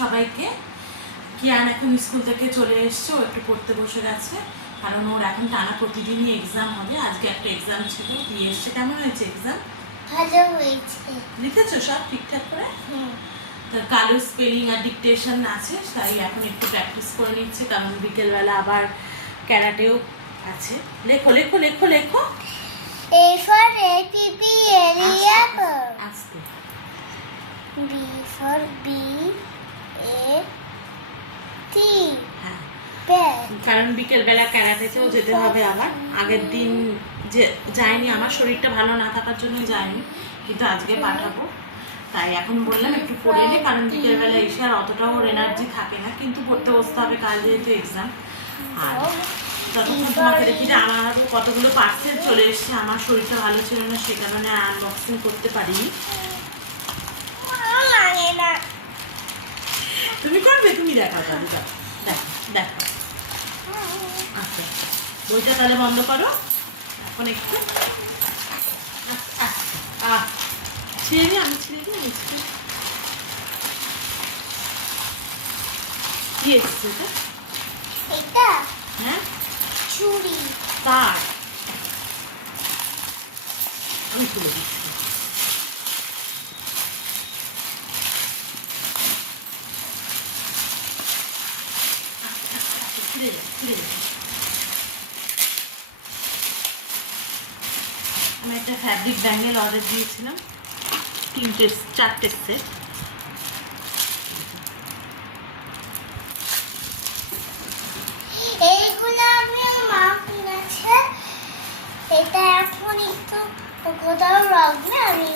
সবাইকে। কিয়ান এখন স্কুল থেকে চলে এসছে, ও একটু পড়তে বসে গেছে, কারণ ওর এখন টানা প্রতিদিনই এক্সাম হবে। আজকে একটা এক্সাম ছিল, দিয়ে এসছে। কেমন হয়েছে এক্সাম? ভালো হয়েছে। লিখেছো সব ঠিকঠাক করে? তার কালো স্পেলিং আর ডিকটেশন আছে, তাই এখন একটু প্র্যাকটিস করে নিচ্ছে, কারণ বিকেলবেলা আবার ক্যারাটেও আছে। লেখো লেখো লেখো লেখো। A for APP area. আস্তে। B for B A T. হ্যাঁ, Bat. কারণ বিকেলবেলা ক্যারাটেতেও যেতে হবে আবার। আগের দিন যে যায়নি, আমার শরীরটা ভালো না থাকার জন্য যায়নি, কিন্তু আজকে পাঠাবো। তাই এখন বললাম একটু পড়ে নে, কারণ বিকেলবেলা এসে আর অতটাও ওর এনার্জি থাকে না, কিন্তু পড়তে বসতে হবে, কাল যেহেতু এক্সাম। আর ততক্ষণ তোমাকে দেখি যে আমার কতগুলো পার্সেল চলে এসছে। আমার শরীরটা ভালো ছিল না, সে কারণে আনবক্সিং করতে পারিনি। তুমি করবে? তুমি দেখো দাদু, দেখো দেখো দেখো। আচ্ছা, বইটা তাহলে বন্ধ করো এখন একটু। ছিঁড়ে দিই, আমি ছিঁড়ে দিই। কি এসছে এটা? এটা হ্যাঁ, চুড়ি। কার? আমি খুলে দিচ্ছি। ছিঁড়ে যাবে, ছিঁড়ে যাবে। আমি একটা ফ্যাব্রিক ব্যাঙ্গেল অর্ডার দিয়েছিলাম, 4টে সেট। এইগুলো আমি মা কিনেছে। এটা এখন একটু কোথাও রাখবে, আমি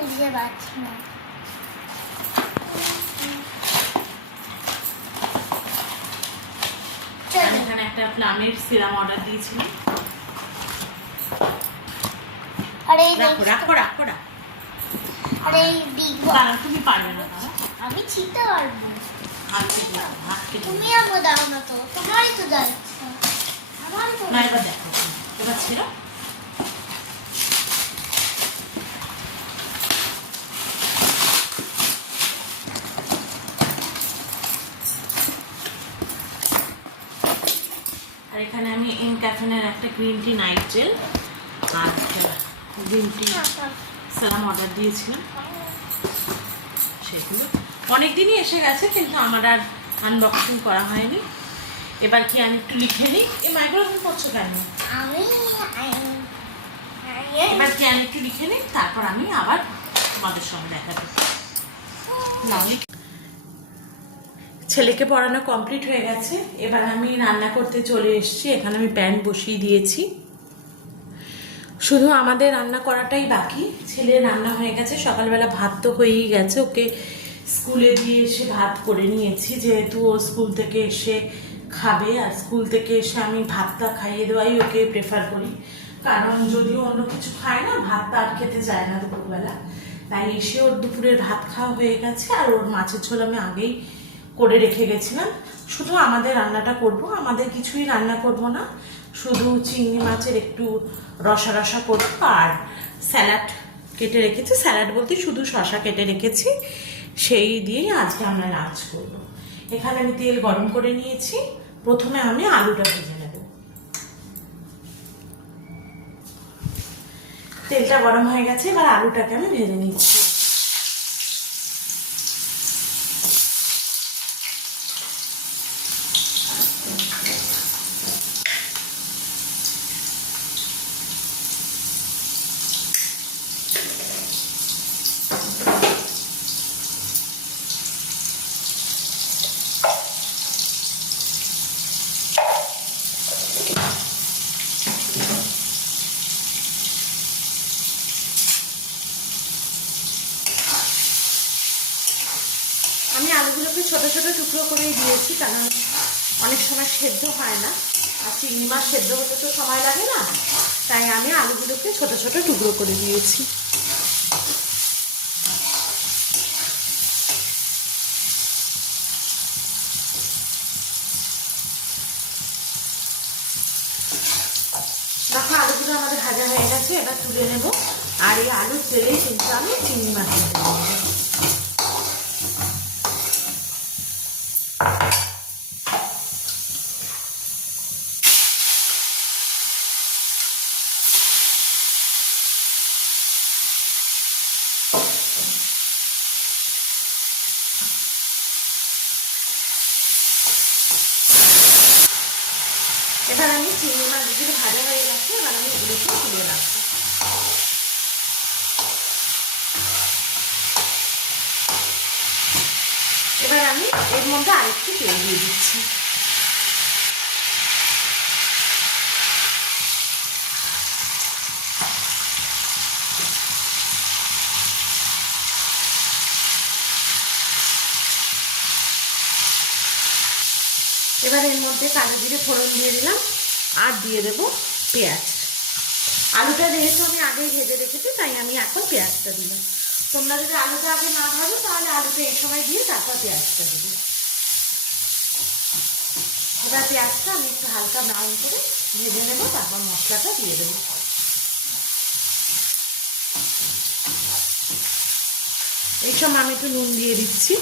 বুঝতে পারছি না। আমি এখানে একটা প্লামের সিরাম অর্ডার দিয়েছিলাম। আর এই রাখো রাখো রাখো রাখো। আর এই বিগ তুমি পারবে না দাদা, আমি ছিটতে পারবো। হাত থেকে দাও, হাত থেকে তুমি আমাকে দাও না তো, তোমারই তো যাচ্ছে। আমার তো না। এবার দেখো, এবার ছিল। আর এখানে আমি ক্যাফেনের একটা গ্রিন টি নাইট জেল আর গ্রিন টি সালাম অর্ডার দিয়েছিলাম। সেগুলো অনেকদিনই এসে গেছে, কিন্তু আমার আর আনবক্সিং করা হয়নি। এবার কি আমি একটু লিখে নিই। এই মাইক্রোফোন করছো কেন? এবার কি আমি একটু লিখে নিই, তারপর আমি আবার তোমাদের সঙ্গে দেখা দেব। ছেলেকে পড়ানো কমপ্লিট হয়ে গেছে, এবার আমি রান্না করতে চলে এসেছি। এখানে আমি প্যান বসিয়ে দিয়েছি, শুধু আমাদের রান্না করাটাই বাকি। ছেলে রান্না হয়ে গেছে, সকালবেলা ভাত তো হয়েই গেছে, ওকে স্কুলে দিয়ে এসে ভাত করে নিয়েছি, যেহেতু ও স্কুল থেকে এসে খাবে। আর স্কুল থেকে এসে আমি ভাতটা খাইয়ে দেওয়াই ওকে প্রেফার করি, কারণ যদিও অন্য কিছু খায় না, ভাতটা আর খেতে চায় না দুপুরবেলা। তাই এসে ওর দুপুরের ভাত খাওয়া হয়ে গেছে। আর ওর মাছের ঝোল আমি আগেই করে রেখে গেছিলাম। শুধু আমাদের রান্নাটা করব, আমাদের কিছুই রান্না করব না, শুধু চিংড়ি মাছের একটু রসা রসা করব। আর স্যালাড কেটে রেখেছি, স্যালাড বলতে শুধু শসা কেটে রেখেছি, সেই দিয়েই আজকে আমরা লাঞ্চ করব। এখানে আমি তেল গরম করে নিয়েছি, প্রথমে আমি আলুটা ভেজে নেব। তেলটা গরম হয়ে গেছে, এবার আলুটাকে আমি ভেজে নিচ্ছি। আমি আলুগুলোকে ছোট ছোট টুকরো করেই দিয়েছি, কারণ অনেক সময় সেদ্ধ হয় না, আর চিংড়ি মাছ সেদ্ধ হতে তো সময় লাগে না, তাই আমি আলুগুলোকে ছোট ছোট টুকরো করে দিয়েছি। দেখো আলুগুলো আমাদের ভাজা হয়ে গেছে, এবার তুলে নেব। আর এই আলুর তেলেই কিন্তু আমি চিংড়ি মাছ ভেজে নেব। এবার আমি চিংড়ি মাছগুলো ভাজা হয়ে গেছে, এবার আমি এগুলোকে তুলে রাখবো। এবার আমি এর মধ্যে আরেকটু তেল দিয়ে দিচ্ছি। এবার এর মধ্যে কালো জিরে ফোড়ন দিয়ে দিলাম আর দিয়ে দেবো পেঁয়াজ। আলুটা যেহেতু আমি আগেই ভেজে রেখেছি তাই আমি এখন পেঁয়াজটা দিলাম। তোমরা যদি আলুটা আগে না ভাজো তাহলে আলুটা এই সময় দিয়ে তারপর পেঁয়াজটা দেবে। এবার পেঁয়াজটা আমি একটু হালকা ব্রাউন করে ভেজে নেবো, তারপর মশলাটা দিয়ে দেবো। এই সময় আমি একটু নুন দিয়ে দিচ্ছি।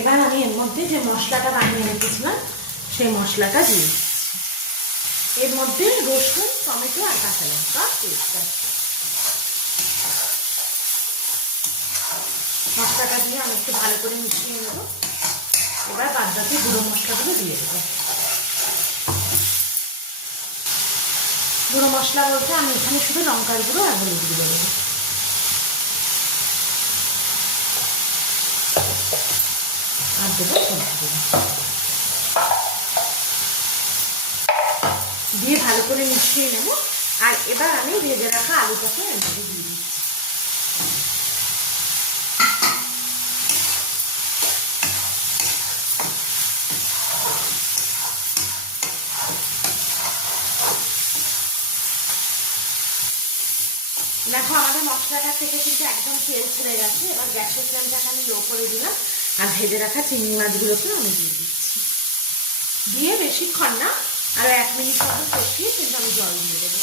এবার আমি এর মধ্যে যে মশলাটা বানিয়ে রেখেছিলাম সেই মশলাটা দিয়ে দিচ্ছি। এর মধ্যে রসুন, টমেটো আর কাঁচা লঙ্কা পেস্ট আছে। মশলাটা দিয়ে আমি একটু ভালো করে মিশিয়ে নেব। এবার বাদ বাকি গুঁড়ো মশলাগুলো দিয়ে দেবো। গুঁড়ো মশলা বলতে আমি এখানে শুধু লঙ্কার গুঁড়ো আর হলুদ গুঁড়ো দেবো। আর দেবো দিয়ে ভালো করে মিশিয়ে নেব। আর এবার আমি ভেজে রাখা আলুটাকে এর মধ্যে দিয়ে দিচ্ছি। দেখো আমাদের মশলাটা থেকে কিন্তু একদম তেল ছেড়ে গেছে। এবার গ্যাসের ফ্লেমটাকে আমি লো করে দিলাম আর ভেজে রাখা চিংড়ি মাছগুলোকে আমি দিয়ে দিচ্ছি। দিয়ে বেশিক্ষণ না, আরো 1 মিনিট মতো কষিয়ে কিন্তু আমি জল দিয়ে দেবো।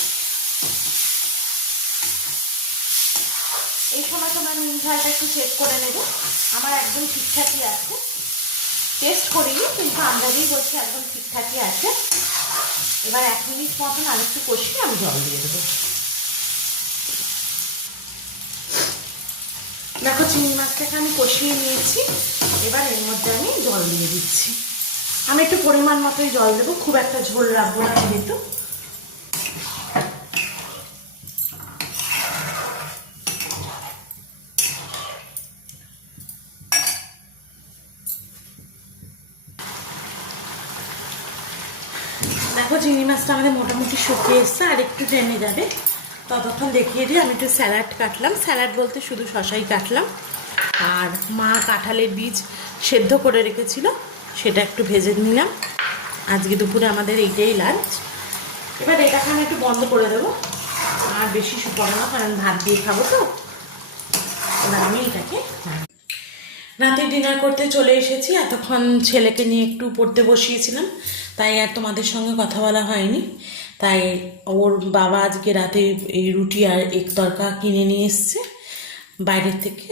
এই সময় তোমরা নুন ঝালটা একটু চেক করে নেবো। আমার একদম ঠিকঠাকই আছে, টেস্ট করিনি কিন্তু আন্দাজেই বলছি একদম ঠিকঠাকই আছে। এবার 1 মিনিট মতন আর একটু কষিয়ে আমি জল দিয়ে দেবো। দেখো চিংড়ি মাছটাকে আমি কষিয়ে নিয়েছি। এবার এর মধ্যে আমি জল দিয়ে দিচ্ছি। আমি একটু পরিমাণ মতোই জল দেবো, খুব একটা ঝোল রাখবো না যেহেতু। দেখো চিংড়ি মাছটা আমাদের মোটামুটি শুকিয়ে এসছে, আর একটু টেনে যাবে। ততক্ষণ দেখিয়ে দিই আমি একটু স্যালাড কাটলাম। স্যালাড বলতে শুধু শশাই কাটলাম। আর মা কাঁঠালের বীজ সেদ্ধ করে রেখেছিল, সেটা একটু ভেজে নিলাম। আজকে দুপুরে আমাদের এইটাই লাঞ্চ। এবার এটাকে আমি একটু বন্ধ করে দেবো, আর বেশি শুকাবো না কারণ ভাত দিয়ে খাবো তো। এবার আমি এটাকে রাতে ডিনার করতে চলে এসেছি। এতক্ষণ ছেলেকে নিয়ে একটু পড়তে বসিয়েছিলাম, তাই আর তোমাদের সঙ্গে কথা বলা হয়নি। তাই ওর বাবা আজকে রাতে এই রুটি আর এক তরকা কিনে নিয়ে এসছে বাইরের থেকে,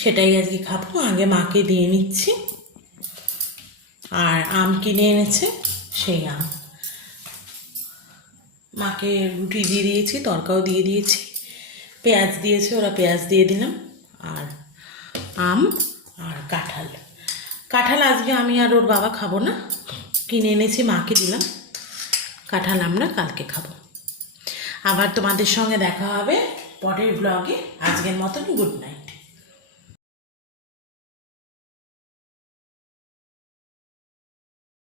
সেটাই আজকে খাবো। আগে মাকে দিয়ে নিচ্ছি। আর আম কিনে এনেছে, সেই আম মাকে রুটি দিয়ে দিয়েছি, তরকাও দিয়ে দিয়েছি। পেঁয়াজ দিয়েছে, ওরা পেঁয়াজ দিয়ে দিলাম। আর আম আর কাঁঠাল। কাঁঠাল আজকে আমি আর ওর বাবা খাবো না, কিনে এনেছি, মাকে দিলাম। কাঁঠাল আমরা কালকে খাবো। আবার তোমাদের সঙ্গে দেখা হবে পরের ব্লগে। আজকের মতন গুড নাইট।